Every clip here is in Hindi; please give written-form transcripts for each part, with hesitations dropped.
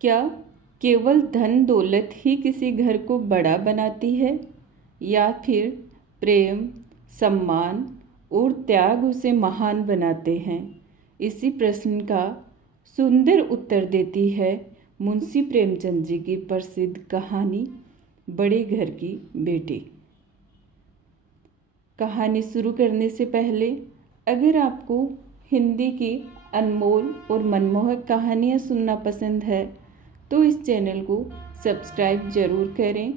क्या केवल धन दौलत ही किसी घर को बड़ा बनाती है, या फिर प्रेम, सम्मान और त्याग उसे महान बनाते हैं? इसी प्रश्न का सुंदर उत्तर देती है मुंशी प्रेमचंद जी की प्रसिद्ध कहानी बड़े घर की बेटी। कहानी शुरू करने से पहले अगर आपको हिंदी की अनमोल और मनमोहक कहानियाँ सुनना पसंद है तो इस चैनल को सब्सक्राइब ज़रूर करें,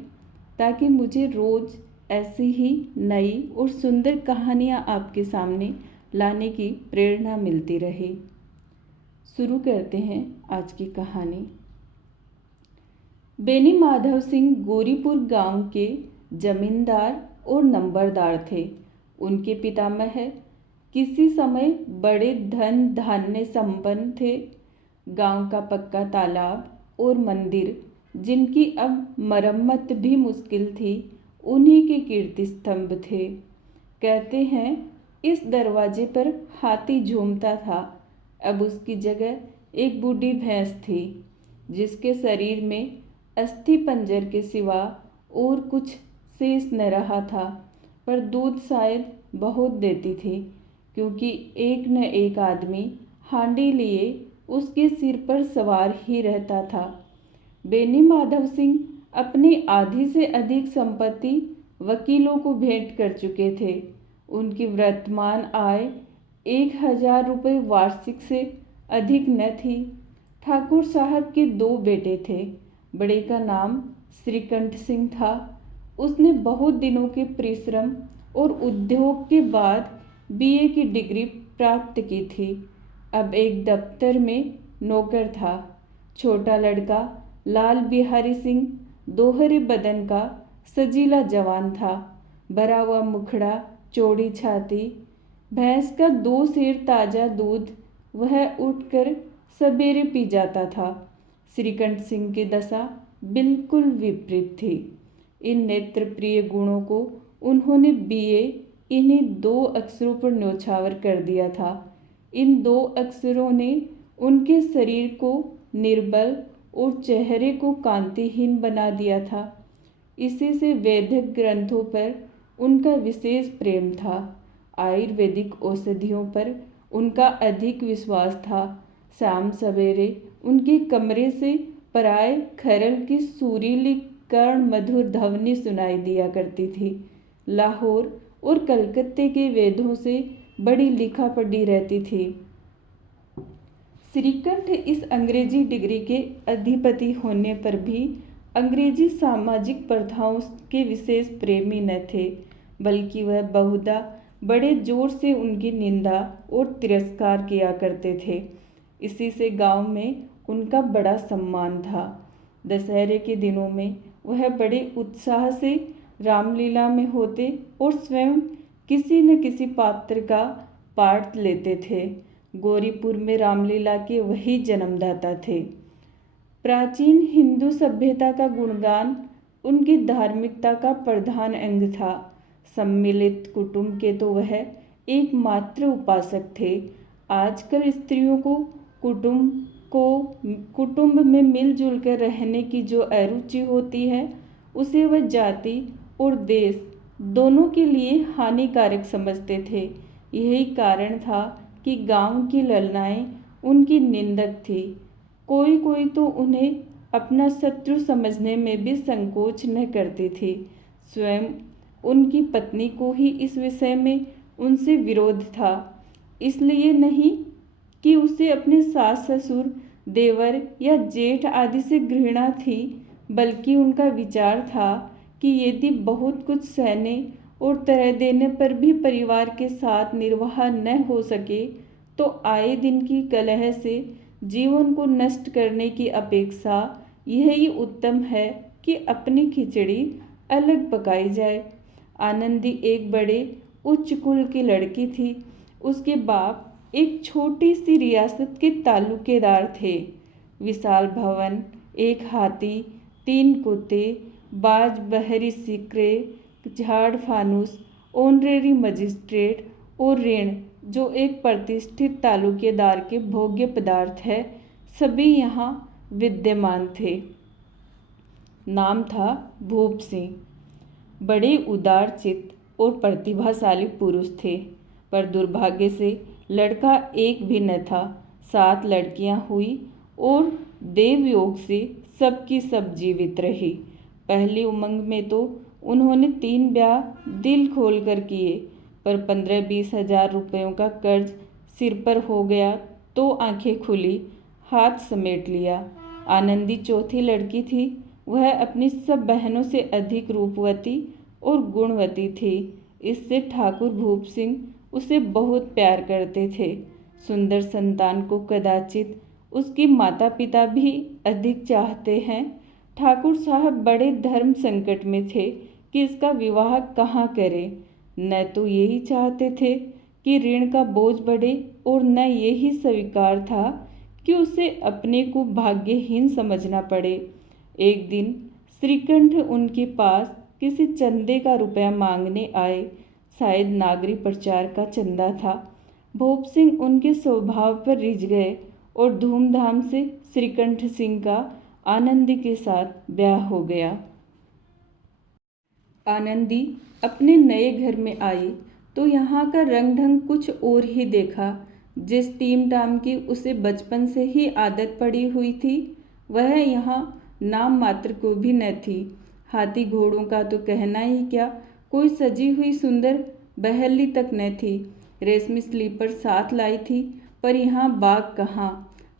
ताकि मुझे रोज़ ऐसी ही नई और सुंदर कहानियाँ आपके सामने लाने की प्रेरणा मिलती रहे। शुरू करते हैं आज की कहानी। बेनी माधव सिंह गोरीपुर गांव के जमींदार और नंबरदार थे। उनके पितामह किसी समय बड़े धन धान्य संपन्न थे। गांव का पक्का तालाब और मंदिर, जिनकी अब मरम्मत भी मुश्किल थी, उन्हीं के कीर्ति स्तंभ थे। कहते हैं इस दरवाजे पर हाथी झूमता था। अब उसकी जगह एक बूढ़ी भैंस थी, जिसके शरीर में अस्थि पंजर के सिवा और कुछ शेष न रहा था, पर दूध शायद बहुत देती थी, क्योंकि एक न एक आदमी हांडी लिए उसके सिर पर सवार ही रहता था। बेनी माधव सिंह अपनी आधी से अधिक संपत्ति वकीलों को भेंट कर चुके थे। उनकी वर्तमान आय 1000 रुपये वार्षिक से अधिक न थी। ठाकुर साहब के 2 बेटे थे। बड़े का नाम श्रीकंठ सिंह था। उसने बहुत दिनों के परिश्रम और उद्योग के बाद बीए की डिग्री प्राप्त की थी। अब एक दफ्तर में नौकर था। छोटा लड़का लाल बिहारी सिंह दोहरे बदन का सजीला जवान था। भरा हुआ मुखड़ा, चौड़ी छाती, भैंस का 2 सेर ताज़ा दूध वह उठकर सवेरे पी जाता था। श्रीकंठ सिंह की दशा बिल्कुल विपरीत थी। इन नेत्र प्रिय गुणों को उन्होंने बीए इन्हीं 2 अक्षरों पर न्योछावर कर दिया था। इन 2 अक्षरों ने उनके शरीर को निर्बल और चेहरे को कांतिहीन बना दिया था। इसी से वैदिक ग्रंथों पर उनका विशेष प्रेम था। आयुर्वेदिक औषधियों पर उनका अधिक विश्वास था। शाम सवेरे उनके कमरे से पराए खरल की सुरीली कर्ण मधुर ध्वनि सुनाई दिया करती थी। लाहौर और कलकत्ते के वेदों से बड़ी लिखा पढ़ी रहती थी। श्रीकंठ इस अंग्रेजी डिग्री के अधिपति होने पर भी अंग्रेजी सामाजिक प्रथाओं के विशेष प्रेमी न थे, बल्कि वह बहुधा बड़े जोर से उनकी निंदा और तिरस्कार किया करते थे। इसी से गांव में उनका बड़ा सम्मान था। दशहरे के दिनों में वह बड़े उत्साह से रामलीला में होते और स्वयं किसी न किसी पात्र का पाठ लेते थे। गौरीपुर में रामलीला के वही जन्मदाता थे। प्राचीन हिंदू सभ्यता का गुणगान उनकी धार्मिकता का प्रधान अंग था। सम्मिलित कुटुंब के तो वह एकमात्र उपासक थे। आजकल स्त्रियों को कुटुंब में मिलजुल कर रहने की जो अरुचि होती है, उसे वह जाति और देश दोनों के लिए हानिकारक समझते थे। यही कारण था कि गांव की ललनाएं उनकी निंदक थी। कोई कोई तो उन्हें अपना शत्रु समझने में भी संकोच न करती थी। स्वयं उनकी पत्नी को ही इस विषय में उनसे विरोध था। इसलिए नहीं कि उसे अपने सास ससुर, देवर या जेठ आदि से घृणा थी, बल्कि उनका विचार था कि यदि बहुत कुछ सहने और तरह देने पर भी परिवार के साथ निर्वाह न हो सके, तो आए दिन की कलह से जीवन को नष्ट करने की अपेक्षा यही उत्तम है कि अपनी खिचड़ी अलग पकाई जाए। आनंदी एक बड़े उच्च कुल की लड़की थी। उसके बाप एक छोटी सी रियासत के तालुकेदार थे। विशाल भवन, एक हाथी, 3 कुत्ते, बाज बहरी सिकरे, झाड़ फानूस, ऑनरेरी मजिस्ट्रेट और ऋण, जो एक प्रतिष्ठित तालुकेदार के भोग्य पदार्थ है, सभी यहाँ विद्यमान थे। नाम था भूप सिंह। बड़े उदार चित्त और प्रतिभाशाली पुरुष थे, पर दुर्भाग्य से लड़का एक भी न था। 7 लड़कियां हुई और देवयोग से सबकी सब जीवित रही। पहली उमंग में तो उन्होंने 3 ब्याह दिल खोल कर किए, पर 15-20 हजार रुपयों का कर्ज सिर पर हो गया तो आंखें खुली, हाथ समेट लिया। आनंदी चौथी लड़की थी। वह अपनी सब बहनों से अधिक रूपवती और गुणवती थी। इससे ठाकुर भूप सिंह उसे बहुत प्यार करते थे। सुंदर संतान को कदाचित उसके माता पिता भी अधिक चाहते हैं। ठाकुर साहब बड़े धर्म संकट में थे कि इसका विवाह कहाँ करें। न तो यही चाहते थे कि ऋण का बोझ बढ़े और न यही स्वीकार था कि उसे अपने को भाग्यहीन समझना पड़े। एक दिन श्रीकंठ उनके पास किसी चंदे का रुपया मांगने आए। शायद नागरी प्रचार का चंदा था। भूप सिंह उनके स्वभाव पर रिझ गए और धूमधाम से श्रीकंठ सिंह का आनंदी के साथ ब्याह हो गया। आनंदी अपने नए घर में आई तो यहाँ का रंग ढंग कुछ और ही देखा। जिस टीम टाम की उसे बचपन से ही आदत पड़ी हुई थी, वह यहाँ नाम मात्र को भी न थी। हाथी घोड़ों का तो कहना ही क्या, कोई सजी हुई सुंदर बहली तक न थी। रेशमी स्लीपर साथ लाई थी, पर यहाँ बाग कहाँ।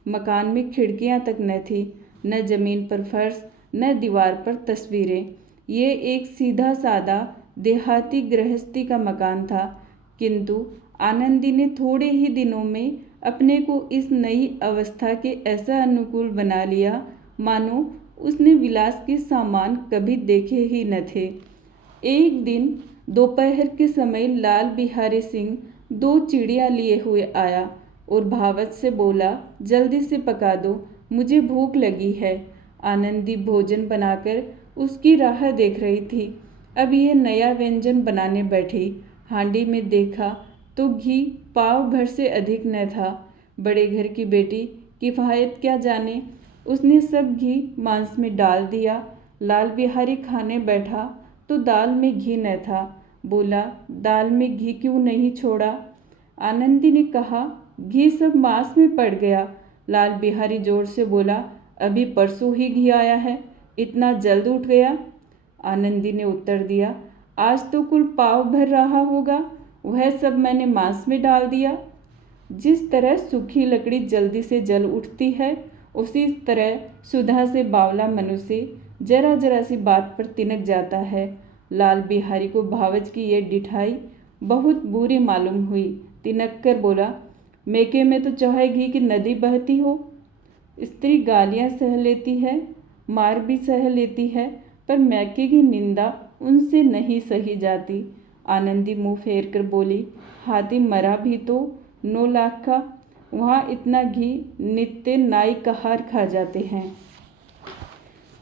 मकान में खिड़कियाँ तक न थी, न जमीन पर फर्श, न दीवार पर तस्वीरें। ये एक सीधा सादा देहाती गृहस्थी का मकान था, किंतु आनंदी ने थोड़े ही दिनों में अपने को इस नई अवस्था के ऐसा अनुकूल बना लिया मानो उसने विलास के सामान कभी देखे ही न थे। एक दिन दोपहर के समय लाल बिहारी सिंह 2 चिड़िया लिए हुए आया और भावच से बोला, जल्दी से पका दो, मुझे भूख लगी है। आनंदी भोजन बनाकर उसकी राह देख रही थी। अब ये नया व्यंजन बनाने बैठी। हांडी में देखा तो घी पाव भर से अधिक न था। बड़े घर की बेटी किफायत क्या जाने, उसने सब घी मांस में डाल दिया। लाल बिहारी खाने बैठा तो दाल में घी न था। बोला, दाल में घी क्यों नहीं छोड़ा? आनंदी ने कहा, घी सब मांस में पड़ गया। लाल बिहारी जोर से बोला, अभी परसों ही घी आया है, इतना जल्द उठ गया? आनंदी ने उत्तर दिया, आज तो कुल पाव भर रहा होगा, वह सब मैंने मांस में डाल दिया। जिस तरह सूखी लकड़ी जल्दी से जल उठती है, उसी तरह सुधा से बावला मनुष्य जरा जरा सी बात पर तिनक जाता है। लाल बिहारी को भावच की ये डिठाई बहुत बुरी मालूम हुई। तिनक कर बोला, मेके में तो चाहे घी की नदी बहती हो। स्त्री गालियां सह लेती है, मार भी सह लेती है, पर मैके की निंदा उनसे नहीं सही जाती। आनंदी मुंह फेर कर बोली, हाथी मरा भी तो 9 लाख का, वहाँ इतना घी नित्य नाई कहार खा जाते हैं।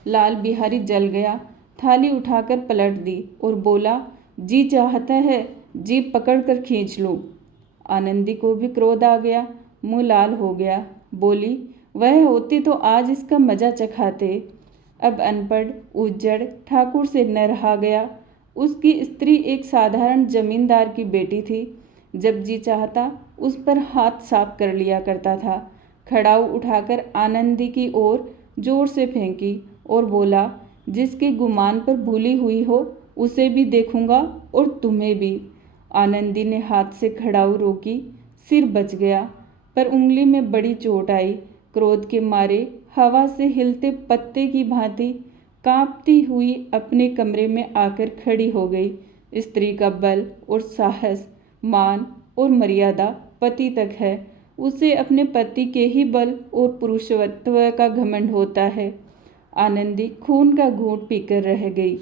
लाल बिहारी जल गया, थाली उठाकर पलट दी और बोला, जी चाहता है जीभ पकड़ कर खींच लूँ। आनंदी को भी क्रोध आ गया, मुंह लाल हो गया। बोली, वह होती तो आज इसका मजा चखाते। अब अनपढ़ उज्जड़ ठाकुर से न रहा गया। उसकी स्त्री एक साधारण जमींदार की बेटी थी। जब जी चाहता उस पर हाथ साफ कर लिया करता था। खड़ाऊ उठाकर आनंदी की ओर जोर से फेंकी और बोला, जिसके गुमान पर भूली हुई हो उसे भी देखूंगा और तुम्हें भी। आनंदी ने हाथ से खड़ाऊ रोकी, सिर बच गया, पर उंगली में बड़ी चोट आई। क्रोध के मारे हवा से हिलते पत्ते की भांति कांपती हुई अपने कमरे में आकर खड़ी हो गई। स्त्री का बल और साहस, मान और मर्यादा पति तक है। उसे अपने पति के ही बल और पुरुषत्व का घमंड होता है। आनंदी खून का घूंट पीकर रह गई।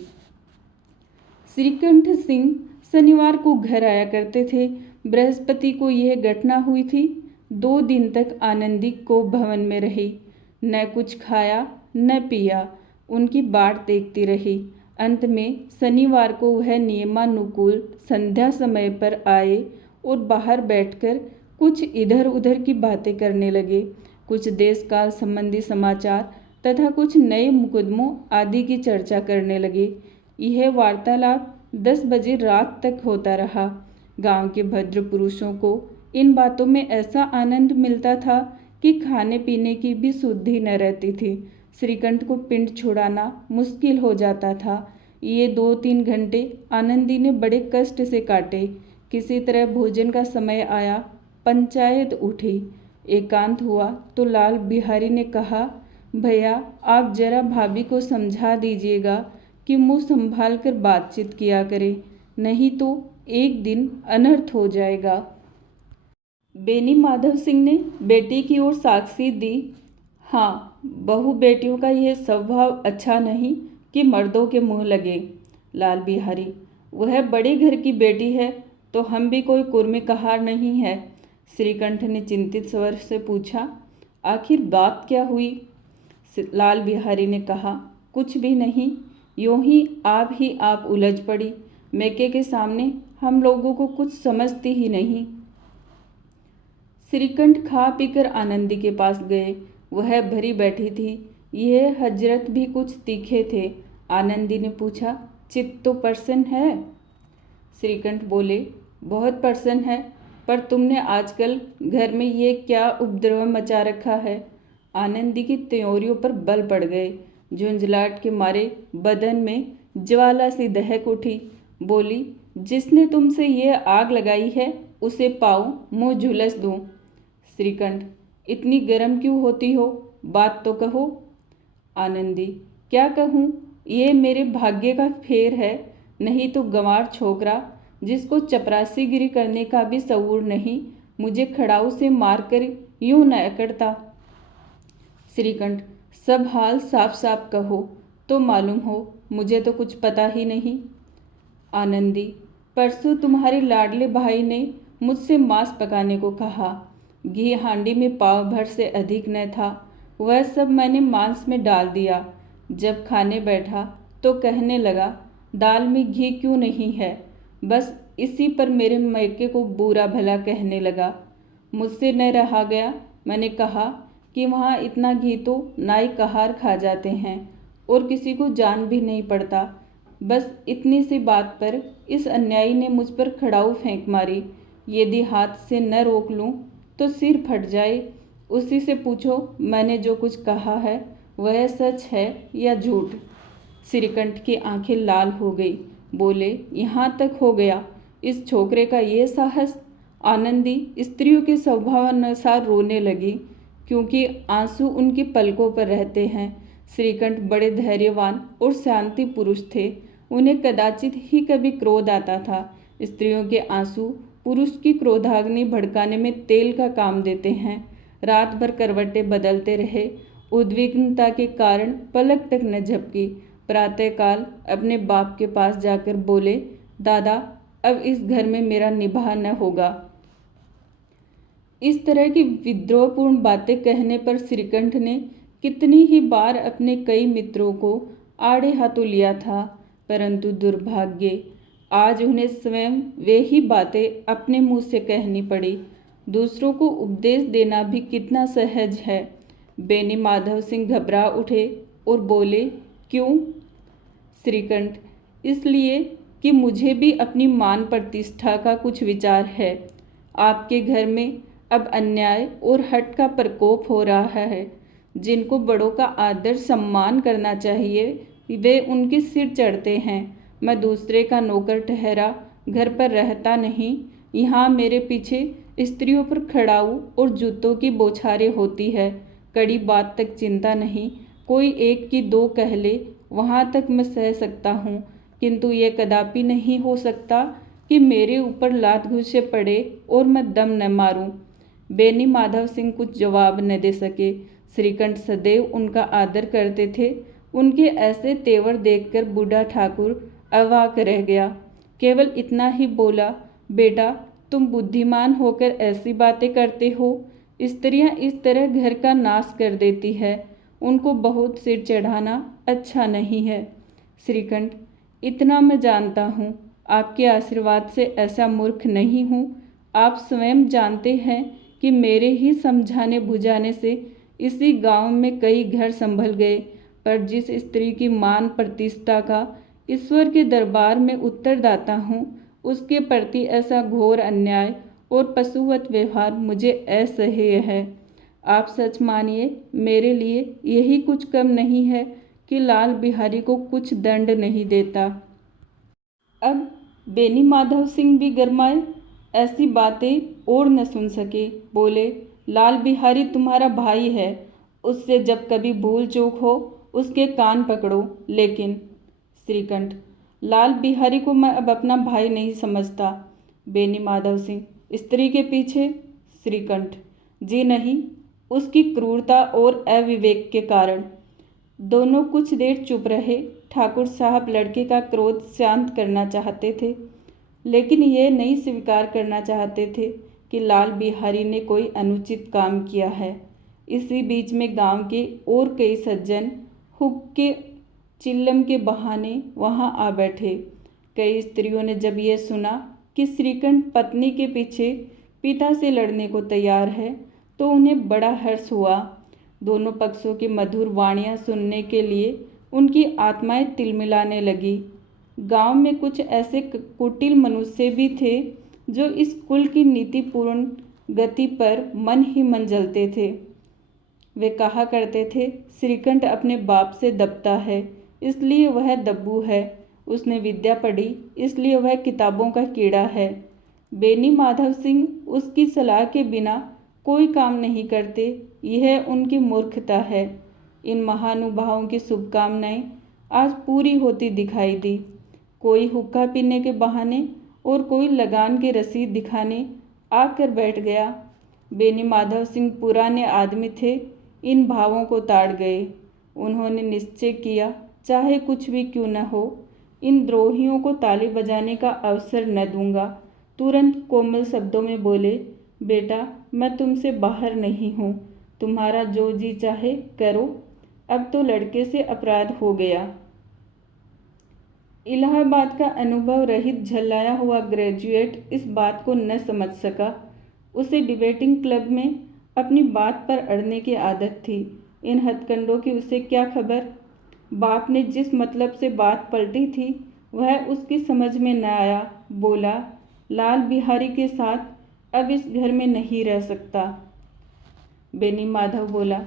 श्रीकंठ सिंह शनिवार को घर आया करते थे। बृहस्पति को यह घटना हुई थी। 2 दिन तक आनंदी को भवन में रही, न कुछ खाया न पिया, उनकी बाट देखती रही। अंत में शनिवार को वह नियमानुकूल संध्या समय पर आए और बाहर बैठकर कुछ इधर उधर की बातें करने लगे। कुछ देश काल संबंधी समाचार तथा कुछ नए मुकदमों आदि की चर्चा करने लगे। यह वार्तालाप 10 बजे रात तक होता रहा। गांव के भद्र पुरुषों को इन बातों में ऐसा आनंद मिलता था कि खाने पीने की भी सुधि न रहती थी। श्रीकंठ को पिंड छुड़ाना मुश्किल हो जाता था। ये 2-3 घंटे आनंदी ने बड़े कष्ट से काटे। किसी तरह भोजन का समय आया, पंचायत उठी, एकांत हुआ तो लाल बिहारी ने कहा, भैया आप जरा भाभी को समझा दीजिएगा कि मुंह संभाल कर बातचीत किया करे, नहीं तो एक दिन अनर्थ हो जाएगा। बेनी माधव सिंह ने बेटी की ओर साक्षी दी। हाँ, बहू बेटियों का यह स्वभाव अच्छा नहीं कि मर्दों के मुंह लगे। लाल बिहारी, वह बड़े घर की बेटी है तो हम भी कोई कुर्मी कहार नहीं है। श्रीकंठ ने चिंतित स्वर से पूछा, आखिर बात क्या हुई? लाल बिहारी ने कहा, कुछ भी नहीं, यूं ही आप उलझ पड़ी। मैके के सामने हम लोगों को कुछ समझती ही नहीं। श्रीकंठ खा पीकर आनंदी के पास गए। वह भरी बैठी थी। यह हजरत भी कुछ तीखे थे। आनंदी ने पूछा, चित्त तो प्रसन्न है? श्रीकंठ बोले, बहुत प्रसन्न है, पर तुमने आजकल घर में ये क्या उपद्रव मचा रखा है? आनंदी की त्योरियों पर बल पड़ गए। झुंझलाहट के मारे बदन में ज्वाला सी दहक उठी। बोली, जिसने तुमसे ये आग लगाई है उसे पाऊं मुंह झुलस दूं। श्रीकंठ, इतनी गर्म क्यों होती हो? बात तो कहो। आनंदी, क्या कहूँ, ये मेरे भाग्य का फेर है, नहीं तो गंवार छोकरा जिसको चपरासीगिरी करने का भी शऊर नहीं, मुझे खड़ाऊ से मारकर यूं न अकड़ता। श्रीकंठ, सब हाल साफ साफ कहो तो मालूम हो, मुझे तो कुछ पता ही नहीं। आनंदी, परसों तुम्हारे लाडले भाई ने मुझसे मांस पकाने को कहा। घी हांडी में पाव भर से अधिक न था। वह सब मैंने मांस में डाल दिया। जब खाने बैठा तो कहने लगा, दाल में घी क्यों नहीं है? बस इसी पर मेरे मैके को बुरा भला कहने लगा। मुझसे न रहा गया। मैंने कहा कि वहाँ इतना घी तो नाई कहार खा जाते हैं और किसी को जान भी नहीं पड़ता। बस इतनी सी बात पर इस अन्यायी ने मुझ पर खड़ाऊ फेंक मारी। यदि हाथ से न रोक लूँ तो सिर फट जाए। उसी से पूछो मैंने जो कुछ कहा है वह सच है या झूठ। श्रीकंठ की आंखें लाल हो गई। बोले, यहाँ तक हो गया, इस छोकरे का ये साहस। आनंदी स्त्रियों के स्वभाव अनुसार रोने लगी, क्योंकि आंसू उनकी पलकों पर रहते हैं। श्रीकंठ बड़े धैर्यवान और शांति पुरुष थे। उन्हें कदाचित ही कभी क्रोध आता था। स्त्रियों के आंसू पुरुष की क्रोधाग्नि भड़काने में तेल का काम देते हैं। रात भर करवटें बदलते रहे। उद्विग्नता के कारण पलक तक न झपकी। प्रातःकाल अपने बाप के पास जाकर बोले, दादा अब इस घर में मेरा निभाह न होगा। इस तरह की विद्रोहपूर्ण बातें कहने पर श्रीकंठ ने कितनी ही बार अपने कई मित्रों को आड़े हाथों लिया था, परंतु दुर्भाग्य आज उन्हें स्वयं वे ही बातें अपने मुंह से कहनी पड़ी। दूसरों को उपदेश देना भी कितना सहज है। बेनी माधव सिंह घबरा उठे और बोले, क्यों? श्रीकंठ, इसलिए कि मुझे भी अपनी मान प्रतिष्ठा का कुछ विचार है। आपके घर में अब अन्याय और हठ का प्रकोप हो रहा है। जिनको बड़ों का आदर सम्मान करना चाहिए वे उनके सिर चढ़ते हैं। मैं दूसरे का नौकर ठहरा घर पर रहता नहीं। यहाँ मेरे पीछे स्त्रियों पर खड़ाऊ और जूतों की बौछारें होती है। कड़ी बात तक चिंता नहीं, कोई एक की दो कह ले वहाँ तक मैं सह सकता हूँ, किंतु ये कदापि नहीं हो सकता कि मेरे ऊपर लात घुसे पड़े और मैं दम न मारूं। बेनी माधव सिंह कुछ जवाब न दे सके। श्रीकंठ सदैव उनका आदर करते थे। उनके ऐसे तेवर देखकर बूढ़ा ठाकुर अवाक रह गया। केवल इतना ही बोला, बेटा तुम बुद्धिमान होकर ऐसी बातें करते हो। स्त्रियां इस तरह घर का नाश कर देती है। उनको बहुत सिर चढ़ाना अच्छा नहीं है। श्रीकंठ, इतना मैं जानता हूँ, आपके आशीर्वाद से ऐसा मूर्ख नहीं हूँ। आप स्वयं जानते हैं कि मेरे ही समझाने बुझाने से इसी गांव में कई घर संभल गए, पर जिस स्त्री की मान प्रतिष्ठा का ईश्वर के दरबार में उत्तरदाता हूँ, उसके प्रति ऐसा घोर अन्याय और पशुवत व्यवहार मुझे असह्य है। आप सच मानिए, मेरे लिए यही कुछ कम नहीं है कि लाल बिहारी को कुछ दंड नहीं देता। अब बेनी माधव सिंह भी गरमाए, ऐसी बातें और न सुन सके। बोले, लाल बिहारी तुम्हारा भाई है, उससे जब कभी भूल चूक हो उसके कान पकड़ो। लेकिन श्रीकंठ, लाल बिहारी को मैं अब अपना भाई नहीं समझता। बेनी माधव सिंह, स्त्री के पीछे? श्रीकंठ, जी नहीं, उसकी क्रूरता और अविवेक के कारण। दोनों कुछ देर चुप रहे। ठाकुर साहब लड़के का क्रोध शांत करना चाहते थे, लेकिन ये नहीं स्वीकार करना चाहते थे कि लाल बिहारी ने कोई अनुचित काम किया है। इसी बीच में गांव के और कई सज्जन हुक्के चिल्लम के बहाने वहां आ बैठे। कई स्त्रियों ने जब यह सुना कि श्रीकंठ पत्नी के पीछे पिता से लड़ने को तैयार है, तो उन्हें बड़ा हर्ष हुआ। दोनों पक्षों की मधुर वाणियाँ सुनने के लिए उनकी आत्माएं तिलमिलाने लगी। गांव में कुछ ऐसे कुटिल मनुष्य भी थे जो इस कुल की नीतिपूर्ण गति पर मन ही मन जलते थे। वे कहा करते थे, श्रीकंठ अपने बाप से दबता है, इसलिए वह दब्बू है। उसने विद्या पढ़ी, इसलिए वह किताबों का कीड़ा है। बेनी माधव सिंह उसकी सलाह के बिना कोई काम नहीं करते, यह उनकी मूर्खता है। इन महानुभावों की शुभकामनाएं आज पूरी होती दिखाई दी। कोई हुक्का पीने के बहाने और कोई लगान की रसीद दिखाने आकर बैठ गया। बेनी माधव सिंह पुराने आदमी थे, इन भावों को ताड़ गए। उन्होंने निश्चय किया, चाहे कुछ भी क्यों न हो, इन द्रोहियों को ताली बजाने का अवसर न दूंगा। तुरंत कोमल शब्दों में बोले, बेटा, मैं तुमसे बाहर नहीं हूँ, तुम्हारा जो जी चाहे करो। अब तो लड़के से अपराध हो गया। इलाहाबाद का अनुभव रहित झल्लाया हुआ ग्रेजुएट इस बात को न समझ सका। उसे डिबेटिंग क्लब में अपनी बात पर अड़ने की आदत थी। इन हथकंडों की उसे क्या खबर। बाप ने जिस मतलब से बात पलटी थी वह उसकी समझ में न आया। बोला, लाल बिहारी के साथ अब इस घर में नहीं रह सकता। बेनी माधव बोला,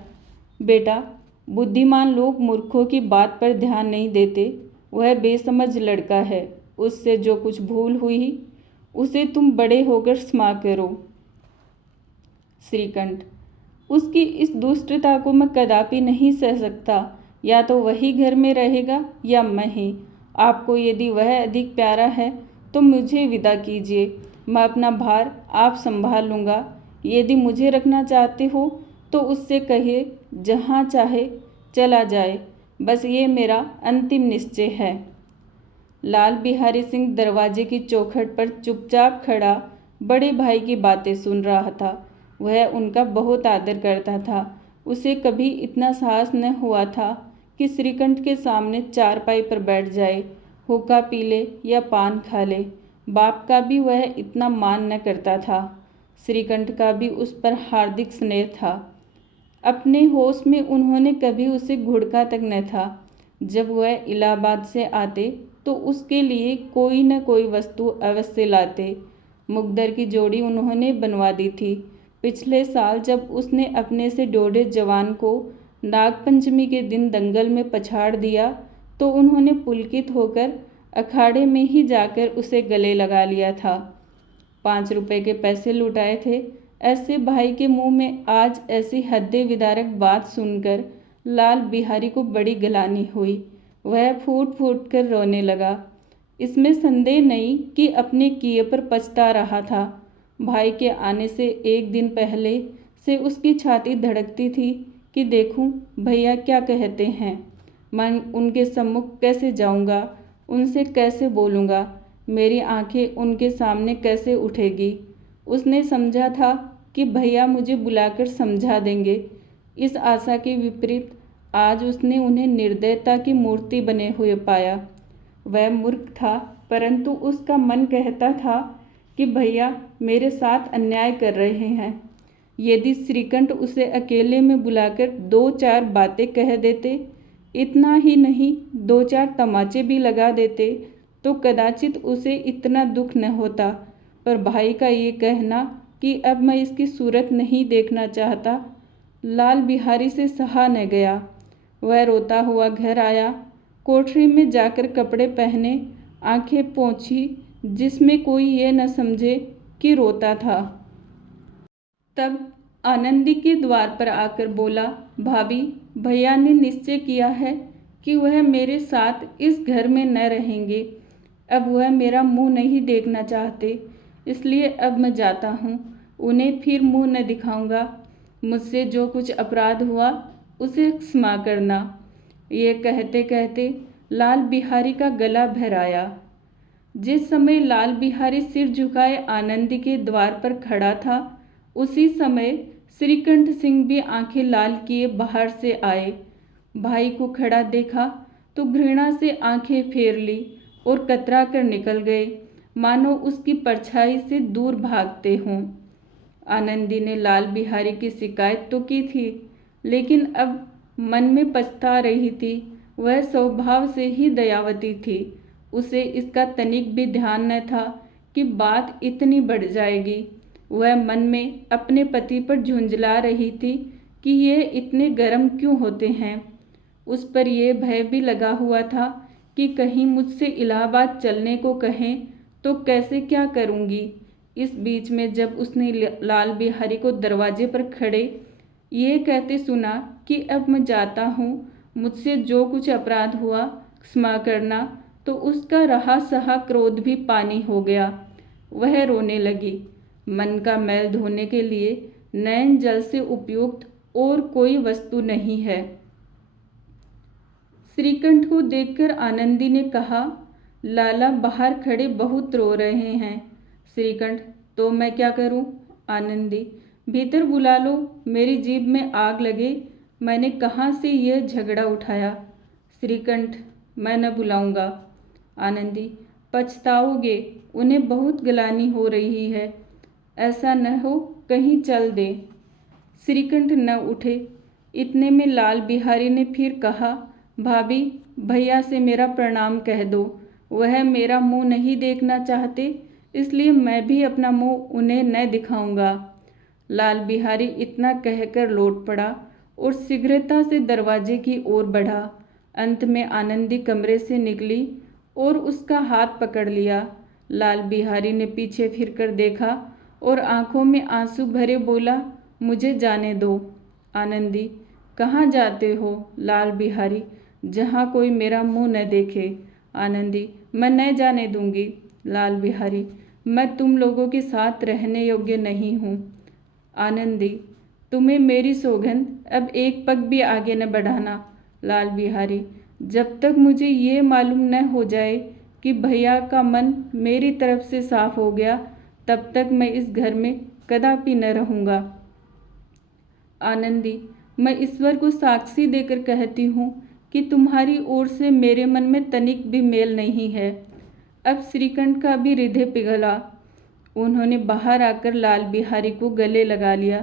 बेटा, बुद्धिमान लोग मूर्खों की बात पर ध्यान नहीं देते। वह बेसमझ लड़का है, उससे जो कुछ भूल हुई उसे तुम बड़े होकर क्षमा करो। श्रीकंठ, उसकी इस दुष्टता को मैं कदापि नहीं सह सकता। या तो वही घर में रहेगा या मैं ही। आपको यदि वह अधिक प्यारा है तो मुझे विदा कीजिए, मैं अपना भार आप संभाल लूँगा। यदि मुझे रखना चाहते हो तो उससे कहिए जहाँ चाहे चला जाए, बस ये मेरा अंतिम निश्चय है। लाल बिहारी सिंह दरवाजे की चौखट पर चुपचाप खड़ा बड़े भाई की बातें सुन रहा था। वह उनका बहुत आदर करता था। उसे कभी इतना साहस न हुआ था कि श्रीकंठ के सामने चारपाई पर बैठ जाए, हुक्का पी ले या पान खा ले। बाप का भी वह इतना मान न करता था। श्रीकंठ का भी उस पर हार्दिक स्नेह था। अपने होश में उन्होंने कभी उसे घुड़का तक न था। जब वह इलाहाबाद से आते तो उसके लिए कोई न कोई वस्तु अवश्य लाते। मुकद्दर की जोड़ी उन्होंने बनवा दी थी। पिछले साल जब उसने अपने से डोडे जवान को नागपंचमी के दिन दंगल में पछाड़ दिया तो उन्होंने पुलकित होकर अखाड़े में ही जाकर उसे गले लगा लिया था। 5 रुपए के पैसे लुटाए थे। ऐसे भाई के मुंह में आज ऐसी हृदय विदारक बात सुनकर लाल बिहारी को बड़ी गिलानी हुई। वह फूट फूट कर रोने लगा। इसमें संदेह नहीं कि अपने किए पर पछता रहा था। भाई के आने से एक दिन पहले से उसकी छाती धड़कती थी कि देखूं भैया क्या कहते हैं, मैं उनके सम्मुख कैसे जाऊंगा, उनसे कैसे बोलूँगा, मेरी आंखें उनके सामने कैसे उठेगी। उसने समझा था कि भैया मुझे बुलाकर समझा देंगे। इस आशा के विपरीत आज उसने उन्हें निर्दयता की मूर्ति बने हुए पाया। वह मूर्ख था, परंतु उसका मन कहता था कि भैया मेरे साथ अन्याय कर रहे हैं। यदि श्रीकंठ उसे अकेले में बुलाकर 2-4 बातें कह देते, इतना ही नहीं 2-4 तमाचे भी लगा देते, तो कदाचित उसे इतना दुख न होता। पर भाई का ये कहना कि अब मैं इसकी सूरत नहीं देखना चाहता, लाल बिहारी से सहा न गया। वह रोता हुआ घर आया, कोठरी में जाकर कपड़े पहने, आंखें पोंछी, जिसमें कोई ये न समझे कि रोता था। तब आनंदी के द्वार पर आकर बोला, भाभी, भैया ने निश्चय किया है कि वह मेरे साथ इस घर में न रहेंगे। अब वह मेरा मुंह नहीं देखना चाहते, इसलिए अब मैं जाता हूँ। उन्हें फिर मुंह न दिखाऊंगा। मुझसे जो कुछ अपराध हुआ उसे क्षमा करना। ये कहते कहते लाल बिहारी का गला भर आया। जिस समय लाल बिहारी सिर झुकाए आनंदी के द्वार पर खड़ा था, उसी समय श्रीकंठ सिंह भी आंखें लाल किए बाहर से आए। भाई को खड़ा देखा तो घृणा से आंखें फेर ली और कतरा कर निकल गए, मानो उसकी परछाई से दूर भागते हों। आनंदी ने लाल बिहारी की शिकायत तो की थी, लेकिन अब मन में पछता रही थी। वह स्वभाव से ही दयावती थी। उसे इसका तनिक भी ध्यान न था कि बात इतनी बढ़ जाएगी। वह मन में अपने पति पर झुंझला रही थी कि ये इतने गर्म क्यों होते हैं। उस पर यह भय भी लगा हुआ था कि कहीं मुझसे इलाहाबाद चलने को कहें तो कैसे क्या करूंगी। इस बीच में जब उसने लाल बिहारी को दरवाजे पर खड़े ये कहते सुना कि अब मैं जाता हूँ, मुझसे जो कुछ अपराध हुआ क्षमा करना, तो उसका रहा सहा क्रोध भी पानी हो गया। वह रोने लगी। मन का मैल धोने के लिए नयन जल से उपयुक्त और कोई वस्तु नहीं है। श्रीकंठ को देखकर आनंदी ने कहा, लाला बाहर खड़े बहुत रो रहे हैं। श्रीकंठ, तो मैं क्या करूं? आनंदी, भीतर बुला लो, मेरी जीभ में आग लगे, मैंने कहाँ से यह झगड़ा उठाया। श्रीकंठ, मैं न बुलाऊंगा। आनंदी, पछताओगे, उन्हें बहुत गलानी हो रही है, ऐसा न हो कहीं चल दे। श्रीकंठ न उठे। इतने में लाल बिहारी ने फिर कहा, भाभी, भैया से मेरा प्रणाम कह दो। वह मेरा मुंह नहीं देखना चाहते, इसलिए मैं भी अपना मुंह उन्हें न दिखाऊंगा। लाल बिहारी इतना कहकर लौट पड़ा और शीघ्रता से दरवाजे की ओर बढ़ा। अंत में आनंदी कमरे से निकली और उसका हाथ पकड़ लिया। लाल बिहारी ने पीछे फिरकर देखा और आंखों में आंसू भरे बोला, मुझे जाने दो। आनंदी, कहाँ जाते हो? लाल बिहारी, जहाँ कोई मेरा मुंह न देखे। आनंदी, मैं न जाने दूंगी। लाल बिहारी, मैं तुम लोगों के साथ रहने योग्य नहीं हूँ। आनंदी, तुम्हें मेरी सौगंध, अब एक पग भी आगे न बढ़ाना। लाल बिहारी, जब तक मुझे ये मालूम न हो जाए कि भैया का मन मेरी तरफ से साफ हो गया, तब तक मैं इस घर में कदापि न रहूँगा। आनंदी, मैं ईश्वर को साक्षी देकर कहती हूँ कि तुम्हारी ओर से मेरे मन में तनिक भी मेल नहीं है। अब श्रीकंठ का भी हृदय पिघला। उन्होंने बाहर आकर लाल बिहारी को गले लगा लिया।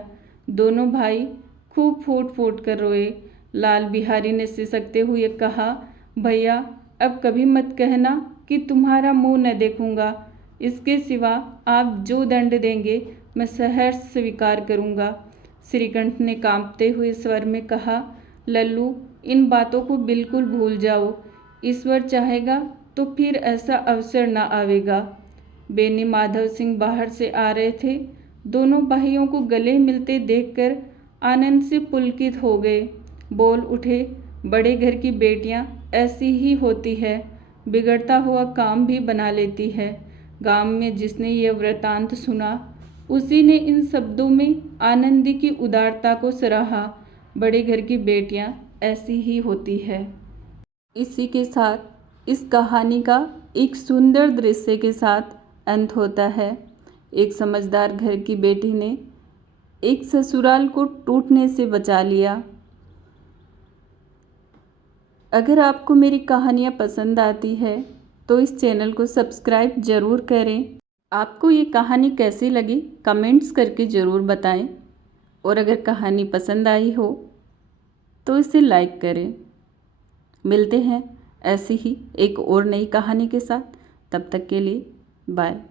दोनों भाई खूब फूट फूट कर रोए। लाल बिहारी ने सिसकते हुए कहा, भैया, अब कभी मत कहना कि तुम्हारा मुंह न देखूंगा। इसके सिवा आप जो दंड देंगे मैं सहर्ष स्वीकार करूंगा। श्रीकंठ ने कांपते हुए स्वर में कहा, लल्लू, इन बातों को बिल्कुल भूल जाओ। ईश्वर चाहेगा तो फिर ऐसा अवसर न आवेगा। बेनी माधव सिंह बाहर से आ रहे थे। दोनों भाइयों को गले मिलते देखकर आनंद से पुलकित हो गए। बोल उठे, बड़े घर की बेटियां ऐसी ही होती है, बिगड़ता हुआ काम भी बना लेती है। गांव में जिसने ये वृतांत सुना, उसी ने इन शब्दों में आनंदी की उदारता को सराहा। बड़े घर की बेटियां ऐसी ही होती है। इसी के साथ इस कहानी का एक सुंदर दृश्य के साथ अंत होता है। एक समझदार घर की बेटी ने एक ससुराल को टूटने से बचा लिया। अगर आपको मेरी कहानियाँ पसंद आती है तो इस चैनल को सब्सक्राइब ज़रूर करें। आपको ये कहानी कैसी लगी कमेंट्स करके ज़रूर बताएं। और अगर कहानी पसंद आई हो तो इसे लाइक करें। मिलते हैं ऐसी ही एक और नई कहानी के साथ। तब तक के लिए बाय।